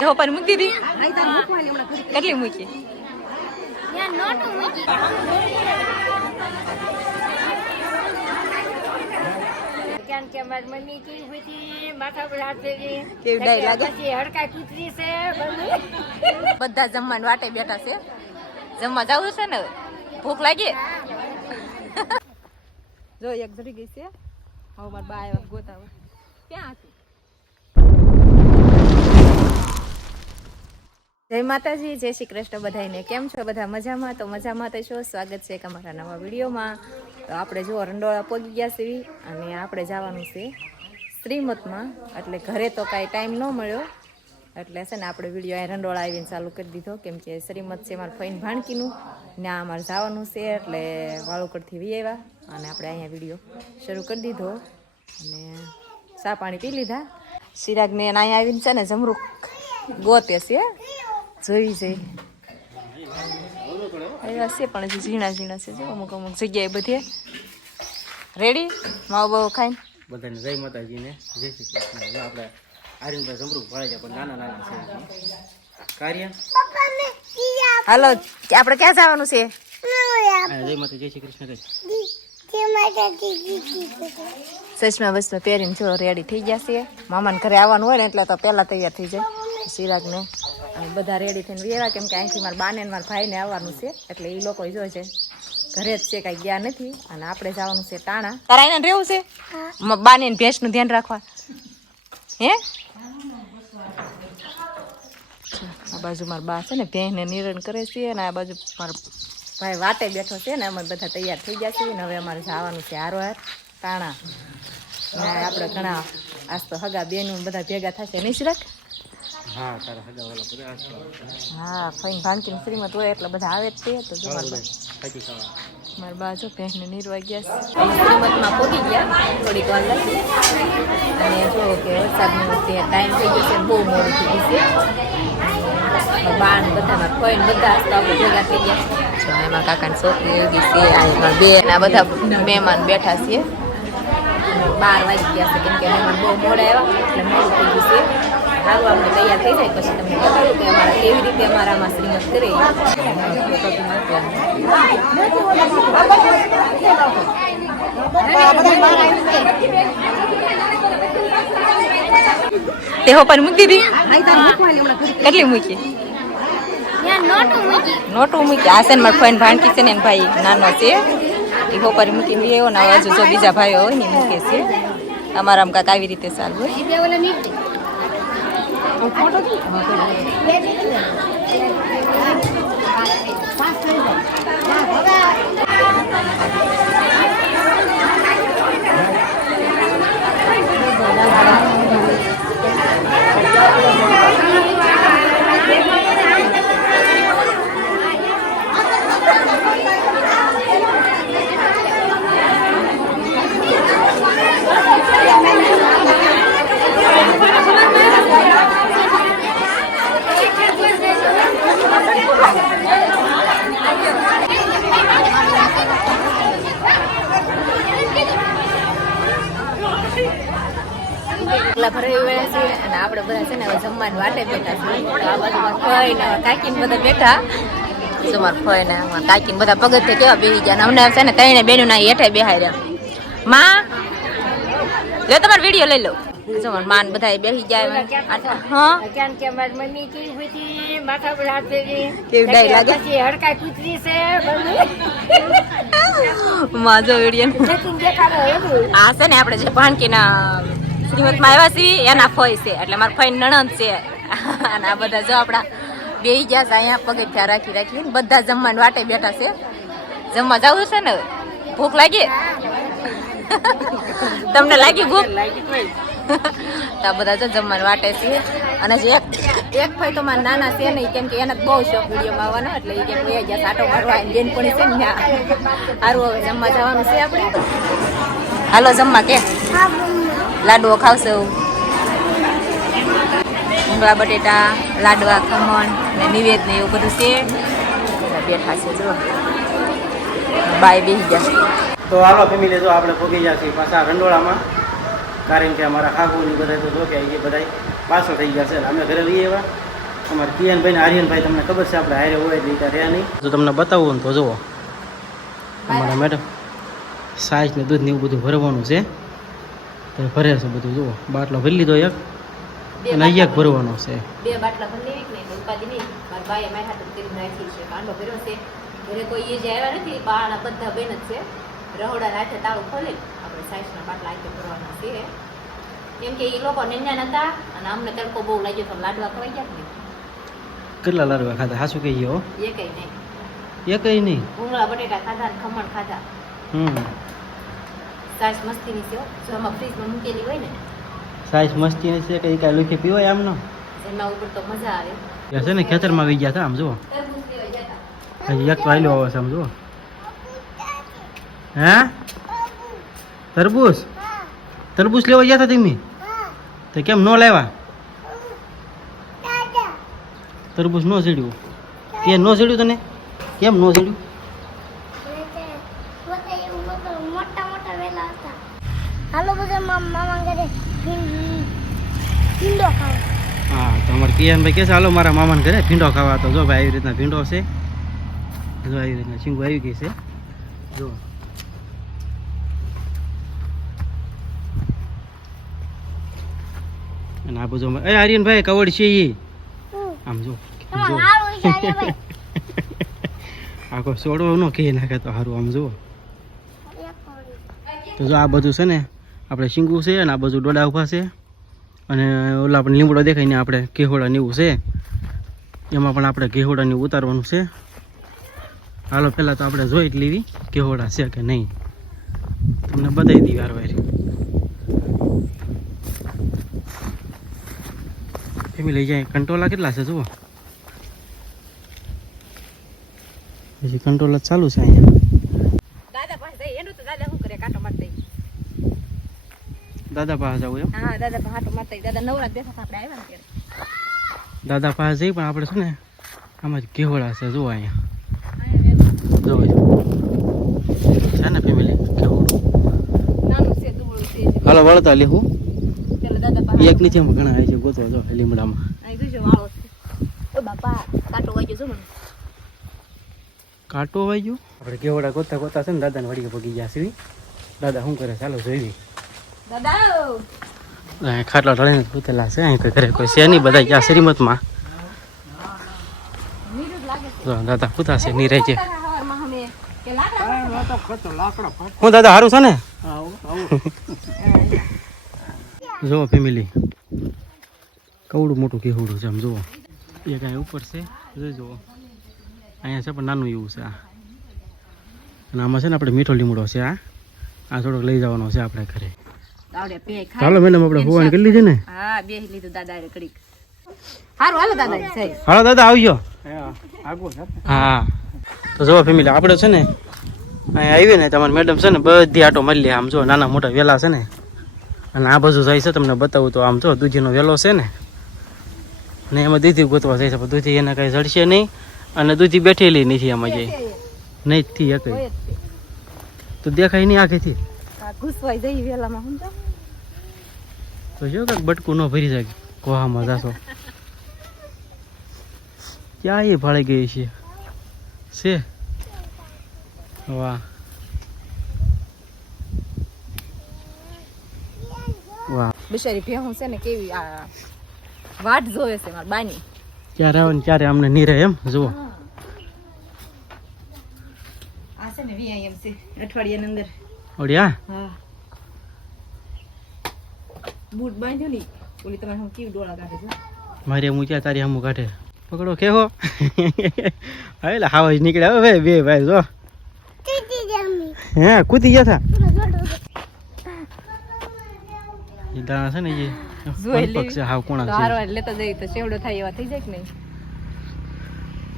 જો પર મૂકી દીધી કેટલી મૂકી કે મારી મમ્મી કેવી બધી માથા પર હાથ ફેરી કેવી ડાય લાગે પછી હડકા કૂતરી છે બધા જમવાની વાટે બેઠા છે જમવા જવું છે ને ભૂખ લાગી જો એક ધરી ગઈ છે હવે મારા બા આવ્યા ગોતાવા ક્યાં હતી જય માતાજી જય શ્રી કૃષ્ણ બધાને કેમ છો બધા મજામાં તો મજામાં તો છો સ્વાગત છે એક અમારા નવા વિડીયોમાં તો આપણે જો રંડોળા પહોંચી ગયા છીએ અને આપણે જવાનું છે શ્રીમતમાં એટલે ઘરે તો કાંઈ ટાઈમ ન મળ્યો એટલે છે ને આપણે વિડીયો અહીં રંડોળા આવીને ચાલુ કરી દીધો કેમ કે શ્રીમત છે મારા ફઈન ભાણકીનું ને અમારે જવાનું છે એટલે વાળુકડથી વી આવ્યા અને આપણે અહીંયા વિડીયો શરૂ કરી દીધો અને ચા પાણી પી લીધા ચિરાગને અહીંયા આવીને છે ને જમરૂક ગોતે છે જોઈ જઈ આવ્યા છે પણ હજી ઝીણા ઝીણા છે જો અમુક અમુક જગ્યાએ બધે રેડી માવો બાવો ખાઈને બધાને જય માતાજીને જય શ્રી કૃષ્ણ આપણે આર્યનભાઈ જમરૂક ભળાઈ જાય પણ નાના નાના છે કાર્ય હાલો આપણે ક્યાં જવાનું છે જય માતા જય શ્રી કૃષ્ણ સચમાં બસમાં પહેરીને જો રેડી થઈ ગયા છે મામાને ઘરે આવવાનું હોય ને એટલે તો પહેલાં તૈયાર થઈ જાય ચિરાગને અને બધા રેડી થઈને વેવા કેમ કે અહીંથી મારા બાને મારા ભાઈને આવવાનું છે એટલે એ લોકો જોઈ ઘરે જ છે કાંઈ ગયા નથી અને આપણે જવાનું છે ટાણા તારા એને રહેવું છે બાને ભેંસનું ધ્યાન રાખવા હે આ બાજુ મારા બા છે ને ભેંસને નિરણ કરે છે અને આ બાજુ મારો ભાઈ વાટે બેઠો છે ને અમે બધા તૈયાર થઈ ગયા છીએ ને હવે અમારે જવાનું છે હારો હાર ટાણા ને આપણે ઘણા આજ તો હગા બેનું બધા ભેગા થશે નહીં સિરાક હા તારા હગાવાલા બધા હા ફઈન ભાંગીને શ્રીમત હોય એટલે બધા આવે જ તે તો જો મારા બા જો ભેંસને નીરવા ગયા શ્રીમતમાં પહોંચી ગયા થોડીક વાર લાગી અને જો કે વરસાદનો ટાઈમ થઈ ગયો છે બહુ મોડું થઈ ગયું છે બાણ બધા મારા ફઈન બધા તો આપણે ભેગા થઈ ગયા જો એમાં કાકાની છોકરી એવી છે આ બે આ બધા મહેમાન બેઠા છીએ 12 વાગી ગયા છે કેમ કે મહેમાન બહુ મોડા આવ્યા એટલે મોડું થઈ ગયું છે સારું આપણે તૈયાર થઈ જાય પછી તમને બતાવું કે અમારા કેવી રીતે અમારામાં શ્રીમત કરે તે હો પર મૂકી દીધી કેટલી મૂકી નોટું મૂકી આ છે ને મારા ફઈન ભાણકી છે ને એને ભાઈ નાનો છે એ હો પર મૂકીને લેવો ને હજુ જો બીજા ભાઈઓ હોય ને મૂકે છે અમારામાં કાંઈક આવી રીતે ચાલુ હોય ભરાઈ વળ્યા છે અને આપણે બધા છે ને હવે જમવાની વાટે બેઠા છીએ તો આ બાજુ મારા ફઈ ને કાકીને બધા બેઠા જો મારા ફઈ ને કાકીને બધા પગથિયે કેવા બેસી ગયા અમને છે ને ત્રણે બેનું ના હેઠે બેહાઈ રહ્યા માં લે તમારો વિડીયો લઈ લો જો મારા માન બધા બેસી ગયા હા કેમ કે મારી મમ્મી કેવી બધી માથા પર હાથ ફેરી કેવી ડાય લાગે પછી હડકા કૂતરી છે માં જો વિડીયો દેખાડો એવું આ છે ને આપણે જે ભાણકીના શ્રીમતમાં આવ્યા છીએ એના ફઈ છે એટલે મારા ફઈ નણંદ છે અને આ બધા જો આપણા બેસી ગયા છે અહીંયા પગથિયા રાખી રાખી બધા જમવાની વાટે બેઠા છે જમવા જવું છે ને ભૂખ લાગી તમને લાગી ભૂખ તો આ બધા જો જમવાની વાટે છે અને જે એક ફઈ તો મારા નાના છે નહીં કેમ કે એને બહુ શોખ વિડીયોમાં આવવાનો એટલે એ કે ભાઈ ગયા સાટો મારવા બેન પડી છે ને સારું હવે જમવા જવાનું છે આપણે હાલો જમવા કે લાડવો ખાવશે ભૂંગળા બટેટા લાડવા ખમણ ને નિવેદ ને એવું બધું છે બેઠા છે જો બાય બેસી ગયા તો હાલો ફેમિલી જો આપણે પહોંચી ગયા છીએ પાછા રંડોળામાં કારણ કે અમારા કાકુની બધા તો જો કે એ બધા પાછળ થઈ ગયા છે અમે ઘરે લઈએ એવા અમારા કિયાનભાઈ ને આર્યનભાઈ તમને ખબર છે આપણે હારે હોય એટલે ત્યાં રહ્યા નહીં જો તમને બતાવું ને તો જુઓ અમારા મેડમ સાઈઝ ને દૂધ ને એવું બધું ભરવાનું છે તો ભરે છે બધું જુઓ બાટલો ભરી લીધો એક અને એક ભરવાનો છે 2 બાટલા ભરી લેવી ને ઉપાડી નહીં મારા ભાઈએ મારી હાથે કરી નાખી છે કાંડો ભર્યો છે ઘરે કોઈ એ જે આવ્યા નથી બાળા બધા બેન જ છે રહોડા હાથે તાળું ખોલે આપણે સાઈઝના બાટલા આખે ભરવાના છે કેમ કે એ લોકો નેન્યા નતા અને અમને તડકો બહુ લાગ્યો તો લાડવા ખવાઈ ગયા ને કેટલા લાડવા ખાધા હાસું કહીએ હો એકઈ નહીં એકઈ નહીં ભૂંગળા બટેટા ખાધા ને ખમણ ખાધા સાઈઝ મસ્તીની છે જો આમાં ફ્રીજમાં મૂકેલી હોય ને સાઈઝ મસ્તી છે કે કાંઈ લુખી પીવાય આમ નો એના ઉપર તો મજા આવે ત્યાં છે ને ખેતરમાં આવી ગયા હતા આમ જુઓ તરબૂચ લેવા ગયા હતા હજી એક વાયલો આવે છે આમ જુઓ હે તરબૂચ તરબૂચ લેવા ગયા હતા તમે તો કેમ ન લાવ્યા તરબૂચ ન સીડ્યું કે ન સીડ્યું તને કેમ ન સીડ્યું હાલો બધા મામા ઘરે ભીંડો ખાવા. હા તો અમારે કિયાનભાઈ કહે છે હાલો મારા મામાને ઘરે ભીંડો ખાવા તો જો ભાઈ આવી રીતના ભીંડો છે જો આવી રીતના શીંગું આવી ગઈ છે જો અને આ બધું એ આર્યનભાઈ કવડ છે એ આમ જો જો આખો સોડવો નો કહી નાખે તો સારું આમ જુઓ તો જો આ બધું છે ને આપણે શીંગું છે અને આ બધું ડોડા ઊભા છે અને ઓલા આપણે લીમડો દેખાય ને આપણે ઘેહોડા ને એવું છે એમાં પણ આપણે ઘેહોડા ને ઉતારવાનું છે હાલો પહેલાં તો આપણે જોઈ જ લેવી ઘેહોડા છે કે નહીં તમને બતાવી દઈએ વાર વાર ફેમિલી જાય કંટોલા કેટલા છે જુઓ પછી કંટોલા ચાલુ છે અહીંયા દાદા પાસે જઈ એનું તો દાદા શું કરે કાંટો મારતા દાદા પાસે જવું એમ હા દાદા પાસે કાંટો મારતા દાદા નવરાત બેઠા આપણે આવ્યા ને દાદા પાસે જઈ પણ આપણે છે ને આમાં જ ઘેહોડા છે જુઓ અહીંયા ત્યારે જોવો છે ને ફેમિલી ઘેહોડું નાનું છે દુબળું છે હાલો વળતા લેવું પેલા દાદા પાસે એક નીચેમાં ઘણા આવે છે ગોતો જો લીમડામાં અહીં જોજો વાળો છે ઓ બાપા કાંટો વાગ્યો છો મને કાંટો વાઈ ગયો આપણે ઘેવડા ગોતા ગોતા છે ને દાદાને વળી પગી ગયા છે દાદા શું કરે ચાલો જોઈ દાદા ખાટલા ઢળીને પૂતેલા છે અહીં તો ઘરે કોઈ છે નહીં બધા ગયા શ્રીમતમાં નીરજ લાગે જો દાદા પૂતા છે નીરે છે હવારમાં અમે કે લાકડા હું દાદા સારું છે ને જુઓ ફેમિલી કવડું મોટું કેવડું છે આમ જુઓ એક અહીંયા ઉપર છે જોઈ જુઓ અહીંયા છે પણ નાનું એવું છે આ અને આમાં છે ને આપણે મીઠો લીમડો છે આ થોડોક લઈ જવાનો છે આપણે ઘરે દાવડે પે ખાય ચાલો મેડમ આપણે હોવાની કરી લીધી ને હા બે લીધું દાદા એ કડીક હારું હાલો દાદા જય હાલો દાદા આવજો હા તો જુઓ ફેમિલી આપણે છે ને અહીંયા આવી ને તમારી મેડમ છે ને બધી આટો મળી લે આમ જો નાના મોટા વેલા છે ને અને આ બધું જાય છે તમને બતાવું તો આમ જો દૂધીનો વેલો છે ને એમાં દૂધી ગોતવા જાય છે પણ દૂધી એને કાંઈ જડશે નહીં અને દૂધી બેઠેલી નથી આમાં જાય નહીં થી એક તો દેખાય નહીં આખેથી ઘૂસવાઈ જઈ વેલામાં સમજો તો જો કાંઈક બટકું ન ભરી જાય કોહામાં જાશો ક્યાં એ ભાળી ગઈ છે વાહ વાહ બિચારી ભેહું છે ને કેવી આ વાટ જોવે છે મારા બાની ક્યારે આવે ને ક્યારે અમને નીરે એમ જુઓ આ છે ને VIM છે અઠવાડિયાની અંદર ઓડિયા હા બૂટ બાંધ્યો ની ઓલી તમારે હું કેવી ડોળા કાઢે છે મારી મૂક્યા તારી હમું કાઢે પકડો કેવો હવે હાવા જ નીકળે હવે બે ભાઈ જો હે કૂદી ગયા હતા એ દાણા છે ને એ જોઈ પક્ષ હાવ કોણા તો છે હારવાર લેતા જઈ તો ચેવડો થાય એવા થઈ જાય કે નહીં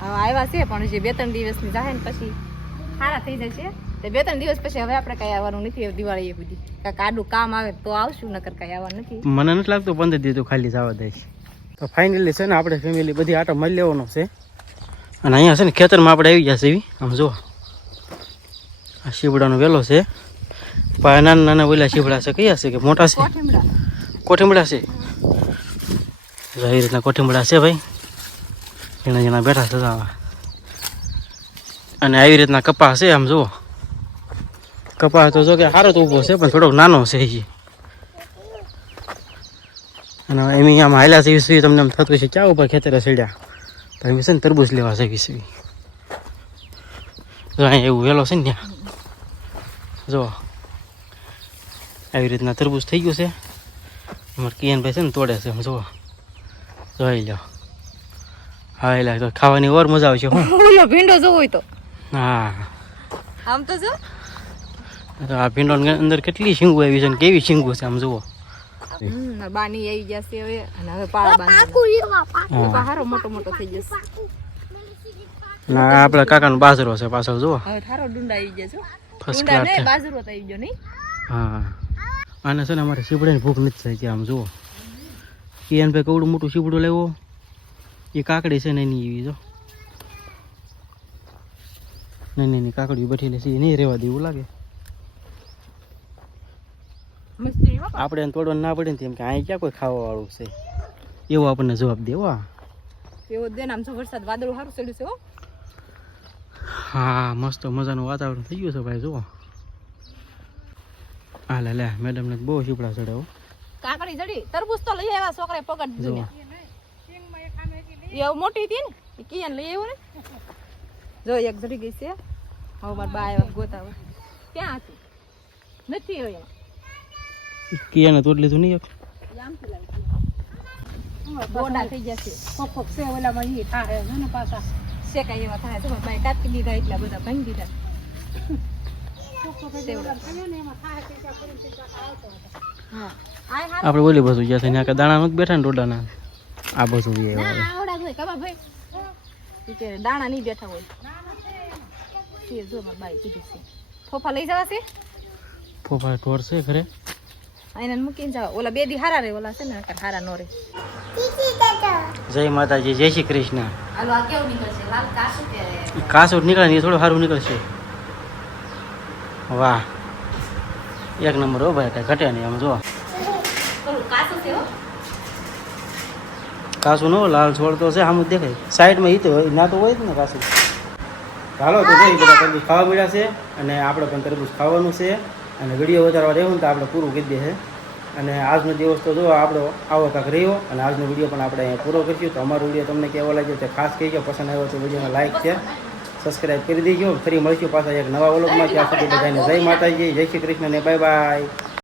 હવે આવ્યા છે પણ જે 2-3 દિવસની જાય ને પછી સારા થઈ જાય છે તે 2-3 દિવસ પછી હવે આપણે કઈ આવવાનું નથી દિવાળી એ બધી કાંઈક આડું કામ આવે તો આવશું નકર કઈ આવવાનું નથી મને નથી લાગતું 15 દિવસ તો ખાલી જવા દઈશ તો ફાઇનલી છે ને આપણે ફેમિલી બધી આટો મળી લેવાનો છે અને અહીંયા છે ને ખેતરમાં આપણે આવી ગયા છે એવી આમ જો આ શીવડાનો વેલો છે નાના નાના ઓલા શીપડા છે કયા છે કે મોટા છે કોઠીમડા કોઠીમડા છે જો એ રીતના કોઠીમડા છે ભાઈ એના જેના બેઠા છે આવા અને આવી રીતના કપા છે આમ જુઓ કપા તો જો કે સારો તો ઊભો છે પણ થોડોક નાનો છે એ અને એમ આમ હાલ્યા છે વિસવી તમને એમ થતું છે ચા ઉપર ખેતરે સીડ્યા પણ એમ છે ને તરબૂચ લેવા છે વિસવી જો અહીંયા એવું વહેલો છે ને ત્યાં જો આવી રીતના તરબૂચ થઈ ગયું છે અમારે કિયાનભાઈ છે ને તોડે છે આમ જુઓ જોઈ લો હા એટલે તો ખાવાની ઓર મજા આવશે હું ઓલો ભીંડો જોવો હોય તો હા આમ તો જો તો આ ભીંડોની અંદર કેટલી શીંગું આવી છે ને કેવી શીંગું છે આમ જુઓ બાની આવી જશે હવે અને હવે પાળા બાંધો હારો મોટો મોટો થઈ જશે ના આપણા કાકાનો બાજરો છે પાછળ જુઓ હવે થારો ડુંડા આવી જશે ફર્સ્ટ ડુંડા ક્લાસ ને બાજરો તો આવી ગયો નહીં હા આને છે ને અમારે સીપડાની ભૂખ નથી થઈ આમ જુઓ કિયાનભાઈ કવડું મોટું સીપડું લેવો એ કાકડી છે ને એની એવી જો નહીં કાકડી બેઠેલી છે એ નહીં રહેવા દેવું લાગે મસ્તી આપણે એને તોડવાનું ના પડે ને તેમ કે અહીં ક્યાં કોઈ ખાવા વાળું છે એવો આપણને જવાબ દેવો એવો દે ને આમ તો વરસાદ વાદળું સારું ચડ્યું છે હો હા મસ્ત મજાનું વાતાવરણ થઈ ગયું છે ભાઈ જુઓ હા લે મેડમને બહુ શીપડા ચડે હો કાકડી જડી તરબૂચ તો લઈ આવ્યા છોકરાએ પકડ દીધું એ મોટી હતી ને કિયાન લઈ આવ્યો ને જો એક જડી ગઈ છે હવે મારા બા આવ્યા ગોતાવા ક્યાં હતી નથી હવે કિયાને તોડ લીધું નહીં બોડા થઈ જશે કોક છે ઓલામાં ઈ થાય ને પાછા શેકાય એવા થાય તો બાય કાપી દીધા એટલા બધા ભાંગી દીધા આપણે ઓલી બધું જ્યાં થઈને આખા દાણા નથી બેઠા ને ડોડાના આ બધું દાણા નહીં બેઠા હોય જો બાઈ કીધું છે ફોફા લઈ જવા છે ફોફા ઢોર છે ઘરે એને મૂકીને જાવ ઓલા બે દી હારા રે ઓલા છે ને હારા નો રે જય માતાજી જય શ્રી કૃષ્ણ હાલો આ કેવું નીકળશે લાલ કાસુ કે કાસુટ નીકળે ને એ થોડું સારું નીકળશે વાહ એક નંબર હો ભાઈ કઈ ઘટે નહીં આમ જો કાસુ છે હો કાસુ નો લાલ છોડ તો છે આમ જ દેખાય સાઈડમાં ઈ તો ના તો હોય જ ને કાસુ ચાલો તો જઈ બધા તરબૂચ ખાવા મળ્યા છે અને આપણે પણ તરબૂચ ખાવાનું છે અને વિડીયો વધારવા રહેવું ને તો આપણે પૂરું કરી દે છે અને આજનો દિવસ તો જો આપણો આવો કાંક રહ્યો અને આજનો વિડીયો પણ આપણે અહીંયા પૂરો કરીશું તો અમારો વિડીયો તમને કેવો લાગ્યો તે ખાસ કહેજો પસંદ આવ્યો તો વિડીયોને લાઈક શેર સબસ્ક્રાઈબ કરી દેજો ફરી મળીશું પાછા એક નવા વ્લોગમાં ત્યાં સુધી બધાને જય માતાજી જય શ્રી કૃષ્ણ ને બાય બાય